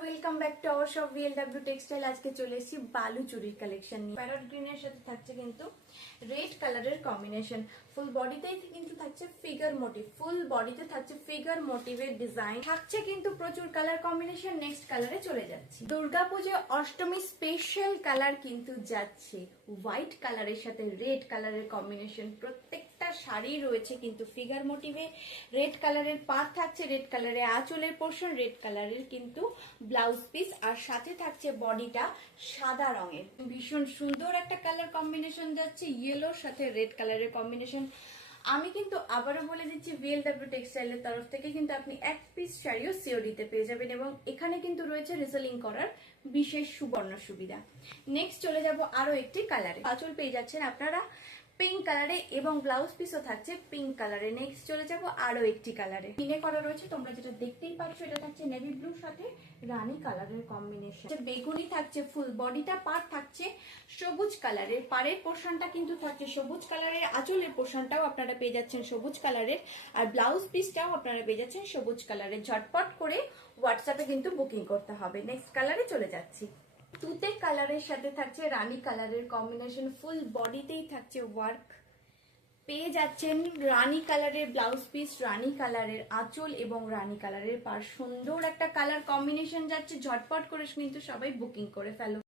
Welcome back to our shop VLW textile. আজকে চলে এসেছি বালু চুরির কালেকশন নিয়ে। প্যারট গ্রিনের সাথে থাকছে কিন্তু রেড কালারের কম্বিনেশন। ফুল বডিতেই কিন্তু থাকছে ফিগার মোটিভ, ফুল বডিতে থাকছে ফিগার মোটিভের ডিজাইন, থাকছে কিন্তু প্রচুর কালার কম্বিনেশন। নেক্সট কালারে চলে যাচ্ছি। দুর্গাপুজো অষ্টমী স্পেশাল কালার কিন্তু যাচ্ছে হোয়াইট কালারের সাথে রেড কালারের কম্বিনেশন। প্রত্যেকটা শাড়ি রয়েছে কিন্তু ফিগার মোটিভে, রেড কালারের পাড় থাকছে, রেড কালারের আঁচলের পোর্শন, রেড কালারের কিন্তু ব্লাউজ পিস, আর সাথে থাকছে বডিটা সাদা রঙের। ভীষণ সুন্দর একটা কালার কম্বিনেশন যাচ্ছে, ইয়েলোর সাথে রেড কালারের কম্বিনেশন। আমি কিন্তু আবারও বলে দিচ্ছি, VLW টেক্সটাইলের তরফ থেকে কিন্তু আপনি এক পিস শাড়িও সিওডিতে পেয়ে যাবেন, এবং এখানে কিন্তু রয়েছে রিসেলিং করার বিশেষ সুবর্ণ সুবিধা। নেক্সট চলে যাব আরো একটি কালারে। আঁচল পেয়ে যাচ্ছেন আপনারা পিঙ্ক কালারে এবং ব্লাউজ পিসও থাকছে পিঙ্ক কালারে। নেক্সট চলে যাব আরো একটি কালারে। পিনে করা রয়েছে, তোমরা যেটা দেখতেই পাচ্ছ, এটা থাকছে নেভি ব্লুর সাথে রানী কালারের কম্বিনেশন। বেগুনি থাকছে, ফুল বডিটা পার থাকছে সবুজ কালারের, পাড়ের পোর্শনটা কিন্তু থাকছে সবুজ কালারের, আঁচলের পোর্শনটাও আপনারা পেয়ে যাচ্ছেন সবুজ কালারের, আর ব্লাউজ পিসটাও আপনারা পেয়ে যাচ্ছেন সবুজ কালারের। ঝটপট করে হোয়াটসঅ্যাপে কিন্তু বুকিং করতে হবে। নেক্সট কালারে চলে যাচ্ছি। তুতে কালারের সাথে থাকছে রানী কালারের কম্বিনেশন, ফুল বডিতেই থাকছে ওয়ার্ক। পেয়ে যাচ্ছেন রানী কালারের ব্লাউজ পিস, রানী কালারের আঁচল এবং রানী কালারের পাড়। সুন্দর একটা কালার কম্বিনেশন যাচ্ছে, ঝটপট করে কিন্তু সবাই বুকিং করে ফেলো।